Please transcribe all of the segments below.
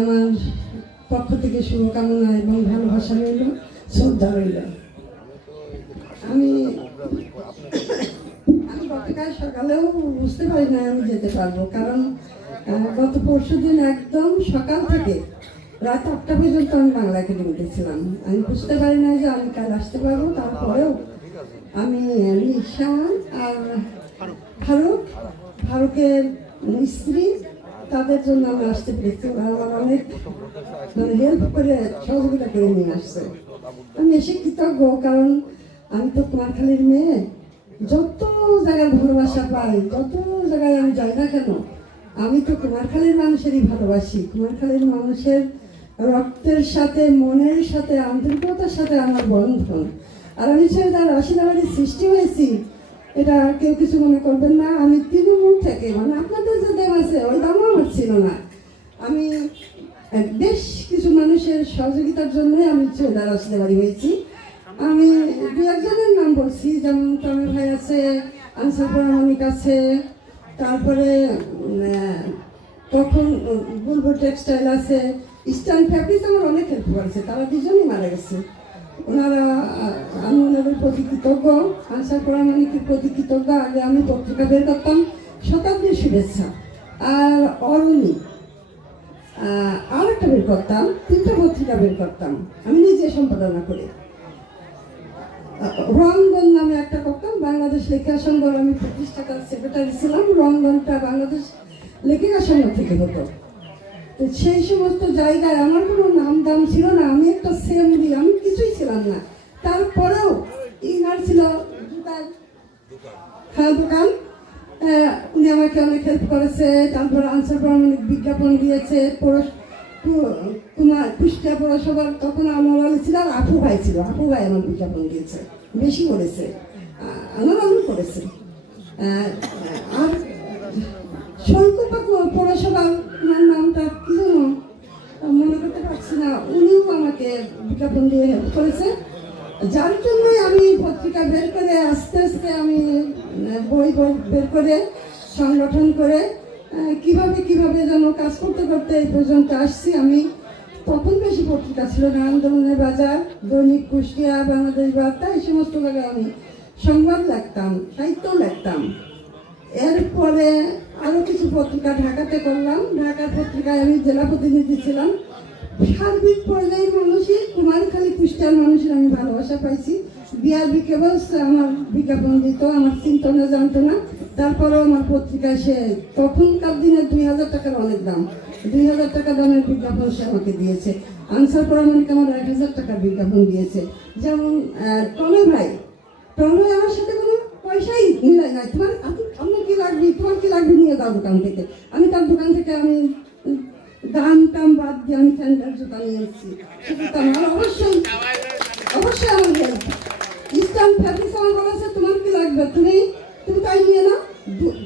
আমার পক্ষ থেকে শুভকামনা এবং ভালোবাসা রইল, শ্রদ্ধা রইল। আমি গতকাল সকালেও বুঝতে পারি না আমি যেতে পারবো, কারণ গত পরশুদিন একদম সকাল থেকে রাত 8টা পর্যন্ত আমি বাংলা একাডেমিতে ছিলাম। আমি বুঝতে পারি না যে আমি কাল আসতে পারবো। তারপরেও আমি নিশান আর ফারুকের স্ত্রী, তাদের জন্য আমি আসতে পেরেছি। ওরা আমার অনেক হেল্প করে, সহযোগিতা করে নিয়ে আসছে। আমি এসে কৃতজ্ঞ, কারণ আমি তো কুমারখালীর মেয়ে। যত জায়গায় ভালোবাসা পাই, যত জায়গায় আমি যাই না কেন, আমি তো কুমারখালীর মানুষেরই ভালোবাসি। কুমারখালীর মানুষের রক্তের সাথে, মনের সাথে, আন্তরিকতার সাথে আমার বন্ধন। আর আমি তার আশীর্বাদের সৃষ্টি হয়েছি, এটা কেউ কিছু মনে করবেন না। আমি তৃণমূল থেকে, মানে আপনাদের যে দাম আছে ওই দামও আমার ছিল না। আমি বেশ কিছু মানুষের সহযোগিতার জন্যই আমি চৌদার আসতে বাড়ি হয়েছি। আমি দু একজনের নাম বলছি, যেমন টমি ভাই আছে, আনসার প্রামাণিক আছে, তারপরে তখন বুলবুল টেক্সটাইল আছে, ইস্টার্ন ফ্যাব্রিক আমার অনেক হেল্প করেছে। তারা দুজনই মারা গেছে। ওনারা, আমি ওনাদের প্রতি কৃতজ্ঞ, আনসার প্রামাণিকের প্রতি কৃতজ্ঞ। আগে আমি পত্রিকা বের করতাম শতাব্দীর শুভেচ্ছা, আর অরুণী আর একটা বের করতাম, 3টা পত্রিকা বের করতাম আমি নিজে সম্পাদনা করে। রঙ্গন নামে একটা করতাম, বাংলাদেশ লেখিকা সংঘর আমি প্রতিষ্ঠাতার সেক্রেটারি ছিলাম। রঙ্গনটা বাংলাদেশ লেখিকা সংঘ থেকে হতো। তো সেই সমস্ত জায়গায় আমার কোনো নাম দাম ছিল না। আমি একটা সেমরি, আমি কিছুই ছিলাম না। তারপরেও ইনার ছিল জুতার দোকান, উনি আমাকে অনেক হেল্প করেছে। তারপর আনসার প্রামাণিক বিজ্ঞাপন দিয়েছে, কুষ্টিয়া পৌরসভার তখন আনোয়ার আলী ছিল, আর আপু ভাই ছিল। আপু ভাই আমার বিজ্ঞাপন দিয়েছে, বেশি করেছে, আনোয়ার আলী করেছে। আর শৈলকুপা পৌরসভার নামটা কি যেন মনে করতে পারছি না, উনিও আমাকে বিজ্ঞাপন দিয়ে হেল্প করেছে। যার জন্যই আমি পত্রিকা বের করে আস্তে আস্তে আমি বই বের করে সংগঠন করে কিভাবে যেন কাজ করতে করতে এই পর্যন্ত আসছি। আমি তখন বেশি পত্রিকা ছিল না, আন্দোলনের বাজার, দৈনিক কুষ্টিয়া, বাংলাদেশ বার্তা, এই সমস্ত জায়গায় আমি সংবাদ লিখতাম, সাহিত্যও লিখতাম। এরপরে আরও কিছু পত্রিকা ঢাকাতে করলাম। ঢাকার পত্রিকায় আমি জেলা প্রতিনিধি ছিলাম। সার্বিক পর্যায়ের মানুষই, কুমারখালী কুষ্টিয়ার মানুষের আমি ভালোবাসা পাইছি। বিআরবি কেবলস আমার বিজ্ঞাপন দিত, আমার চিন্তনে জানতো না। তারপরেও আমার পত্রিকায় সে তখনকার দিনে 2000 টাকার অনেক দাম, 2000 টাকা দামের বিজ্ঞাপন সে আমাকে দিয়েছে। আনসার প্রামাণিক আমার 1000 টাকার বিজ্ঞাপন দিয়েছে। যেমন টমি ভাই আমার সাথে কোনো পয়সাই মিলাই নাই। আপনার কি লাগবে, তোমার কি লাগবে, নিয়ে দাও দোকান থেকে। আমি তার দোকান থেকে আমি দাম টাম বাদ দিয়ে আমি স্যান্ডেল জুতা নিয়ে এসেছি। আমার অবশ্যই আমার হেল্প। ইস্টার্ন ফ্যাব্রিক্স আমার বলেছে তোমার কি লাগবে, তুমি তাই নিয়ে নাও।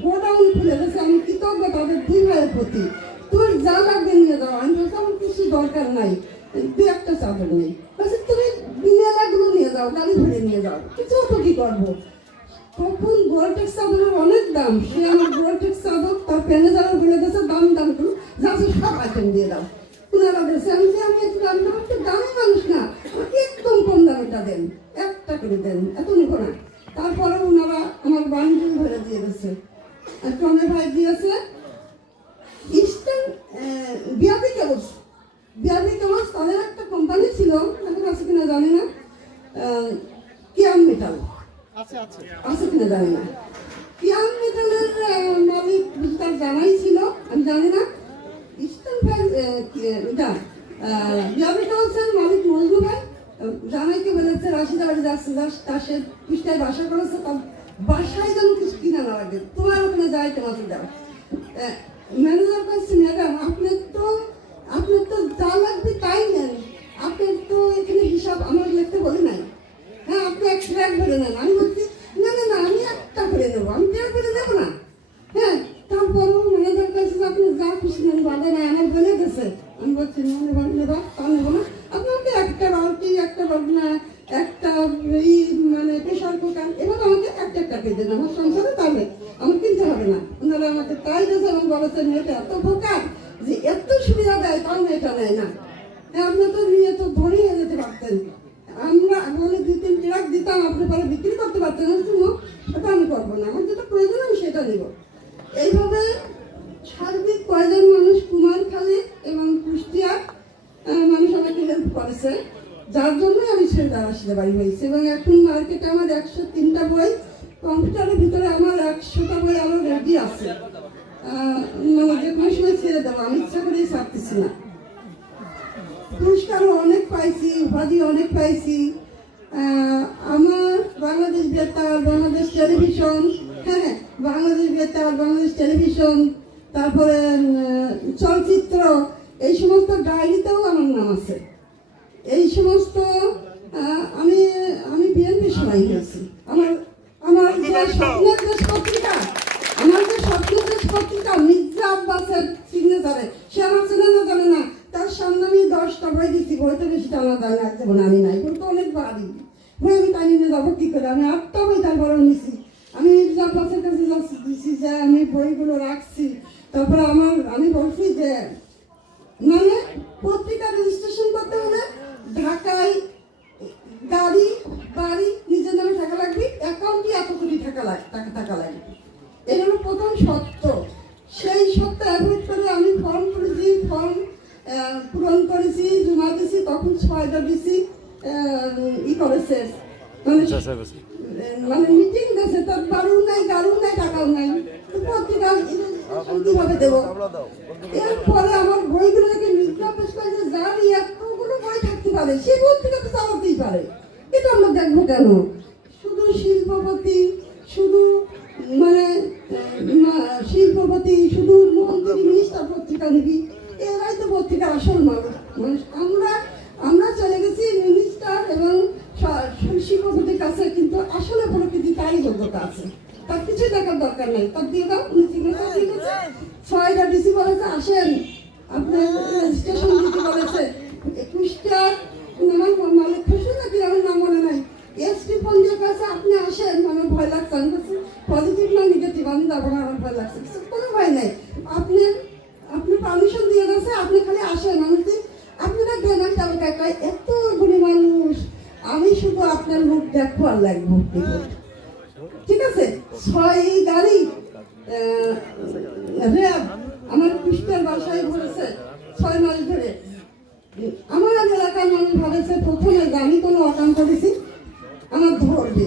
গোডাউন খুলে গেছে। আমি কৃতজ্ঞ তাদের 2 ভাইয়ের প্রতি। তোমার যা লাগবে নিয়ে যাও। আমি বলছি আমার কিছু দরকার নাই, 2-1টা চাদর নেই। বলছি তুমি মেলাগুলো নিয়ে যাও, গাড়ি ভরে নিয়ে যাও, কিছু তো কি করবো। তখন গোলটেক্স চাদরের অনেক দাম। সে আমার গোলটেক্স চাদর তার প্যানে যারা বলে গেছে দাম করুন, যাচ্ছে সব আইটেম দিয়ে দাও। ওনারা দিয়েছে। আমি একটু দাম না, একটু দামি মানুষ না, আমাকে একদম কম দামিটা দেন, 1টা করে দেন, এত নিব না। তারপরে ওনারা আমার বান্ডিল ধরে দিয়ে গেছে। টনে ভাই দিয়েছে ইস্টার্ন বিআরবি কেবলস। তাদের একটা কোম্পানি ছিল, এখন আছে কিনা জানি না, কিয়াম মেটাল আছে কিনা জানি না। কিয়াম মেটালের মালিক তার জানাই ছিল, আমি জানি না। ইস্টার্ন বিআরবি কেবলসের মালিক মজনু ভাই জামাইকে বলেছে রাশিদা বাড়ি যাচ্ছে, তার সে কুষ্টায় বাসা করেছে, তার বাসায় যেন কিছু কিনা না লাগে, তোমার ওখানে যাই তোমাকে দাও। ম্যানেজার কাছে, ম্যাডাম আপনার তো যা লাগবে তাই নেন, আপনার তো এখানে হিসাব আমার লিখতে বলে নাই। হ্যাঁ, আপনি 1 ট্রাক ভরে নেন। আমি বলছি না, আমি 1টা করে নেবো, আমি 1.5 করে নেবো না। হ্যাঁ, তারপরও ম্যানেজার কাছে আপনি যা খুশি নেন, বাদে না, আমার বলে গেছে। আমি বলছি নেবা, তা নেবো না। আপনাকে 1টা বালতি, 1টা বদনা, 1টা মানে প্রেশার কুকার, এবার আমাকে একটা পেয়ে দেন আমার সংসারে, তাহলে আমার কিনতে হবে না। ওনারা আমাকে তাই দিয়েছে এবং বলেছে মেয়েটা এত বোকা যে এত সুবিধা দেয় তাও এটা নেয় না। আপনি তো নিয়ে তো ধরিয়ে যেতে পারতেন, আমরা বলে 2-3 ট্রাক দিতাম, আপনি পরে বিক্রি করতে পারতেন, ওটা আমি করবো না, আমার যেটা প্রয়োজন আমি সেটা নেব। এইভাবে সার্বিক কয়জন মানুষ কুমারখালী এবং কুষ্টিয়ার মানুষ আমাকে হেল্প করেছে, যার জন্য আমি ছেলেটা আসলে বাড়ি হয়েছি। এবং এখন মার্কেটে আমার 103টা বই, কম্পিউটারের ভিতরে আমার 100টা বই আরও রেডি আছে, মানে যে কোনো সময় ছেড়ে দেবো, আমি ইচ্ছা করেই ছাড়তেছি না। পুরস্কারও অনেক পাইছি, উপাধি অনেক পাইছি। আমার বাংলাদেশ বেতার, বাংলাদেশ টেলিভিশন, হ্যাঁ বাংলাদেশ বেতার, বাংলাদেশ টেলিভিশন, তারপরে চলচ্চিত্র, এই সমস্ত ডায়েরিতেও আমার নাম আছে। এই সমস্ত আমি আমি বিএনপির সময় হয়েছি। আমার আমার যে স্বপ্নের দেশ পত্রিকা, আমার যে স্বপ্নের দেশ পত্রিকা মির্জা আব্বাসের সিগনেচারে, সে আমার চেনে না জানে না, তার সামনে আমি 10টা বই দিচ্ছি, বইতে বেশি টানা দান এক যেমন আমি নাই, বই তো অনেক ভারী বই, আমি টানি নিয়ে যাবো কি করে, আমি 8টা বই তারপরে নিছি। আমি মির্জা আব্বাসের কাছে দিচ্ছি যে আমি বইগুলো রাখছি। তারপরে আমি বলছি যে মানে পত্রিকা রেজিস্ট্রেশন করতে হলে ঢাকায় গাড়ি বাড়ি নিজের নামে টাকা লাগবে, অ্যাকাউন্টে এত কোটি টাকা লাগবে, এটা হলো প্রথম সত্য। সেই সত্য অ্যাভয়েড করে আমি ফর্ম করেছি, ফর্ম পূরণ করেছি, জমা দিয়েছি, তখন 6টা দিছি করেছে, মানে মিটিং দিয়েছে, তার বাড়িও নাই, গাড়িও নাই, টাকাও নাই, পত্রিকা কিভাবে দেবো? এরপরে আমার বইগুলো থেকে মিথ্যা পেশ করে যে যার এতগুলো বই থাকতে পারে সে পত্রিকা তো চালাতেই পারে, এটা আমরা দেখবো কেন? শুধু শিল্পপতি, শুধু মানে শিল্পপতি, শুধু মন্ত্রী মিনিস্টার পত্রিকা নিবি, এরাই তো পত্রিকা আসল মানুষ। আমরা চলে গেছি মিনিস্টার এবং শিল্পপতির কাছে, কিন্তু আসলে প্রকৃতি তারই যোগ্যতা আছে, তার কিছুই দেখার দরকার নেই, তার দিয়ে দাও, উনি সিগনেচার দিয়ে গেছে। 6টা ডিসি বলেছে আসেন, আপনার রেজিস্ট্রেশন দিতে বলেছে। কুষ্টিয়ার আমার মালিক খুশি নাকি আমার নাম মনে নাই, এসপি ফোন দিয়ে কাছে আপনি আসেন, আমার ভয় লাগছে, আমি বলছি পজিটিভ না নেগেটিভ, আমি যাবো না, আমার ভয় লাগছে, কোনো ভয় নেই, আপনি পারমিশন দিয়ে গেছে, আপনি খালি আসেন। আমি বলছি আপনারা গেলেন তাহলে এত গুণী মানুষ, আমি শুধু আপনার মুখ দেখবো আর লাগবো, ঠিক আছে। 6 গাড়ি র্যাব আমার কুষ্টিয়ার বাসায় ঘুরেছে 6 মাস ধরে। আমার এলাকার মানুষ ভাবেছে প্রথমে আমি কোনো অকাম করেছি, আমার ধরবে,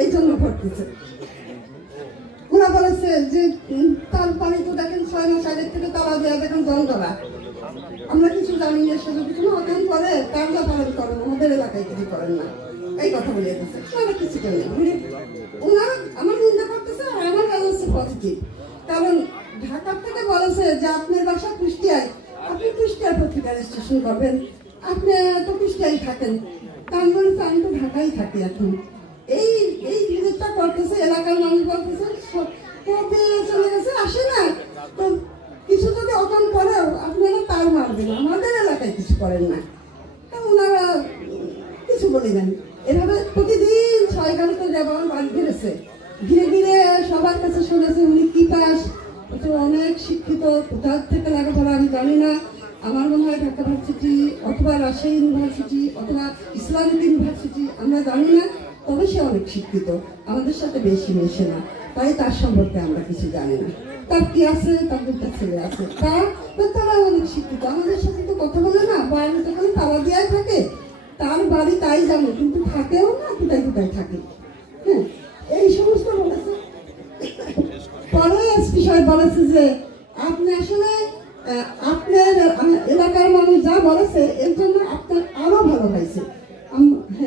এই জন্য ঘটতেছে। ওরা বলেছে যে তার বাড়ি তো দেখেন 6 মাস আগের থেকে তালা দেওয়া, দেখেন জল ধরা, আমরা কিছু জানি না, সে যদি কোনো অকাম করে তার পালন করেন, আমাদের এলাকায় কিছু করেন না, এই কথা বলে দিচ্ছে, আমরা কিছু করি না। ওনারা আমার নিন্দা করতেছে আর আমার কাজ হচ্ছে পজিটিভ, কারণ ঢাকার থেকে বলেছে যে আপনার বাসা কুষ্টিয়ায়, আপনি কুষ্টিয়ার পত্রিকা রেজিস্ট্রেশন করবেন, আপনি তো কুষ্টিয়ায় থাকেন, কারণ বলেছে আমি তো ঢাকায় থাকি এখন। এই ভিড়টা করতেছে, এলাকার মানুষ বলতেছে কবে চলে গেছে আসে না, তো কিছু যদি অকাম করেও আপনারা তার মারবেন, আমাদের এলাকায় কিছু করেন না, ওনারা কিছু বলি না। এভাবে প্রতিদিন 6 গাড়িতে যাবো, আমার বাড়ি ঘিরেছে, ধীরে ধীরে সবার কাছে শুনেছে উনি কি পাস, অনেক শিক্ষিত, কোথাও থেকে লেখাপড়া আমি জানি না, আমার মনে হয় ঢাকা ইউনিভার্সিটি অথবা রাজশাহী ইউনিভার্সিটি অথবা ইসলামিক ইউনিভার্সিটি, আমরা জানি না, তবে সে অনেক শিক্ষিত, আমাদের সাথে বেশি মেশে না, তাই তার সম্পর্কে আমরা কিছু জানি না। তার কি আছে, তার 2টা ছেলে আছে, তারা অনেক শিক্ষিত, আমাদের সাথে তো কথা বলে না, বাইরে তো খালি তালা দেওয়াই থাকে, তার বাড়ি তাই জানে, কিন্তু থাকেও না, কোথায় কোথায় থাকে, হ্যাঁ এই সমস্ত বলেছে। পরে এসপি সাহেব বলেছে যে আপনি আসলে আপনার এলাকার মানুষ যা বলেছে এর জন্য আপনার আরো ভালো হয়েছে।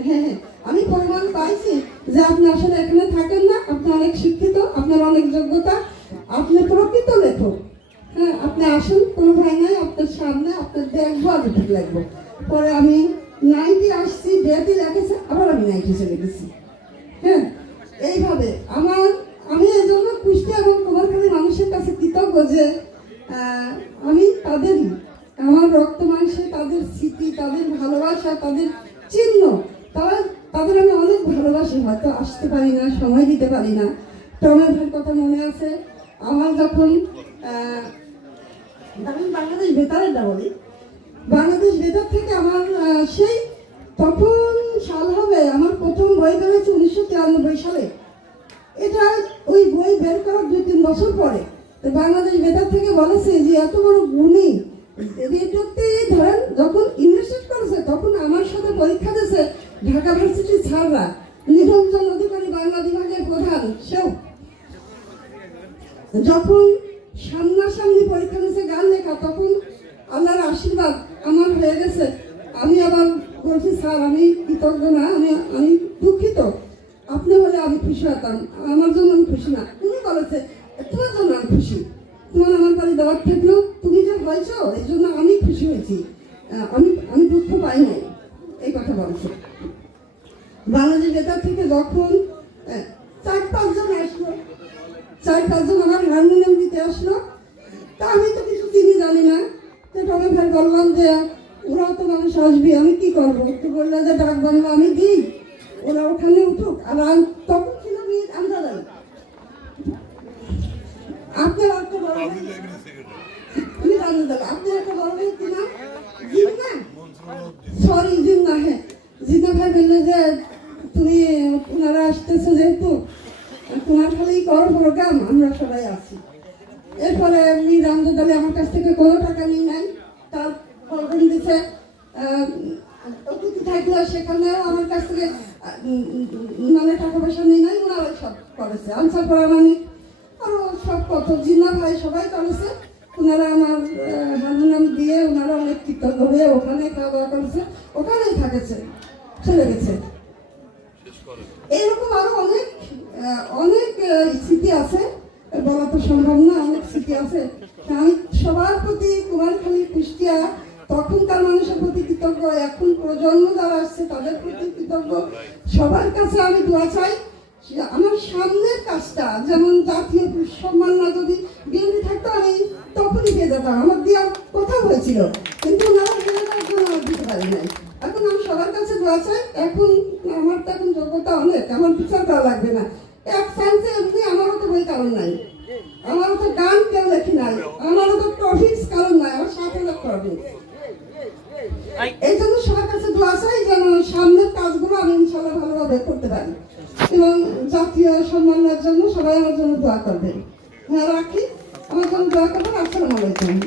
হ্যাঁ আমি প্রমাণ পাইছি যে আপনি আসলে এখানে থাকেন না, আপনি অনেক শিক্ষিত, আপনার অনেক যোগ্যতা, আপনি প্রকৃত লেখক, হ্যাঁ আপনি আসুন, কোনো ভয় নাই, আপনার সামনে আপনার দেখবো আর ঠিক লাগবো। পরে আমি 90 আসছি, ডেটই লেগেছে, আবার আমি 90 চলে গেছি। হ্যাঁ এইভাবে আমি এই জন্য কুষ্টিয়া এবং কুমারখালী মানুষের কাছে কৃতজ্ঞ যে আমি তাদেরই, আমার রক্ত মাংসে তাদের স্মৃতি, তাদের ভালোবাসা, তাদের চিহ্ন, তাদের আমি অনেক ভালোবাসি, হয়তো আসতে পারি না, সময় দিতে পারি না। টমের ভাইয়ের কথা মনে আছে, আমার যখন আমি বাংলাদেশ বেতারেরটা বলি। বাংলাদেশ বেতার থেকে আমার সেই তখন সাল হবে, আমার প্রথম বই বেরোচ্ছে 1993 সালে। এটা ওই বই বের করার 2-3 বছর পরে তো বাংলাদেশ বেতার থেকে বলেছে যে এত বড় গুণী রেডিওতে ধরেন যখন ইনভেস্ট করেছে তখন আমার সাথে পরীক্ষা দিয়েছে ঢাকা ভার্সিটির ছাড়রা, নিরঞ্জন অধিকারী বাংলা বিভাগের প্রধান, সেও যখন সামনাসামনি পরীক্ষা দিয়েছে গান লেখা, তখন আল্লাহর আশীর্বাদ আমার হয়ে গেছে। আমি আবার বলছি স্যার আমি কৃতজ্ঞ না, আমি দুঃখিত, আপনি হলে আমি খুশি হতাম, আমার জন্য আমি খুশি না। তুমি বলেছে তোমার জন্য আমি খুশি, তোমার আমার বাড়ি দেওয়ার থাকলো, তুমি যে হয়েছ এই জন্য আমি খুশি হয়েছি, আমি দুঃখ পাই নাই, এই কথা বলছে। বাংলাদেশ বেতার থেকে যখন 4-5 জন আসলো, 4-5 জন আমার হারমোনিয়াম দিতে আসলো, তা আমি তো কিছু চিনি জানি না। তো টমে ভাই বললাম যে ওরাও তো মানুষ আসবে, আমি কি করবো? তো বললো যে ডাক বাংলা আমি দিই, ওরা ওখানে উঠুক। আর তখন ছিল আমরা জানি আপনার একটা বড় আপনার একটা বড় ভাই কি নাম? জিন্না, সরি জিন্না, হ্যাঁ জিন্না ভাই বললো যে তুমি ওনারা আসতেছে যেহেতু তোমার খালি করো প্রোগ্রাম, আমরা সবাই আছি। এরপরে মীর আমজাদ আলী আমার কাছ থেকে কোনো টাকা নিয়ে নাই, তার প্রোগ্রাম দিচ্ছে অতিথি থাকলো, সেখানেও আমার কাছ থেকে মানে টাকা পয়সা নিয়ে নাই, ওনারাই সব করেছে। আনসার প্রামাণিক আরও সব কত জিন্না ভাই সবাই করেছে। ওনারা আমার হারমোনিয়াম দিয়ে ওনারা অনেক কৃতজ্ঞ হয়ে ওখানে খাওয়া দাওয়া করেছে, ওখানেই থাকেছে, চলে গেছে। এইরকম আরো অনেক অনেক স্মৃতি আছে, বলা তো সম্ভব না, অনেক স্মৃতি আছে। আমি সবার প্রতি কুমারখালী কুষ্টিয়া তখনকার মানুষের প্রতি কৃতজ্ঞ, এখন প্রজন্ম যারা আসছে তাদের প্রতি কৃতজ্ঞ। সবার কাছে আমি দোয়া চাই আমার সামনের কাজটা, যেমন জাতীয় সম্মান না যদি বিএনপি থাকতো আমি তখনই পেয়ে যেতাম, আমার দেওয়ার কথা হয়েছিল, কিন্তু ওনারা দিতে পারি নাই। এখন আমি সবার কাছে দোয়া চাই, এখন আমার তো এখন যোগ্যতা অনেক, আমার বিচার করা লাগবে না, এক চান্সে এমনি আমারও তো বই কারণ নাই, আমারও তো গান কেউ লেখি নাই, আমারও তো টপিক্স কারণ নাই, আমার 7,000 টপিক্স। এই জন্য সবার কাছে দোয়া চাই যেন সামনের কাজগুলো আমি ইনশাল্লাহ ভালোভাবে করতে পারি, এবং জাতীয় সম্মানের জন্য সবাই আমার জন্য দোয়া করবেন। হ্যাঁ রাখি, আমার জন্য দোয়া করবেন। আসসালামু আলাইকুম।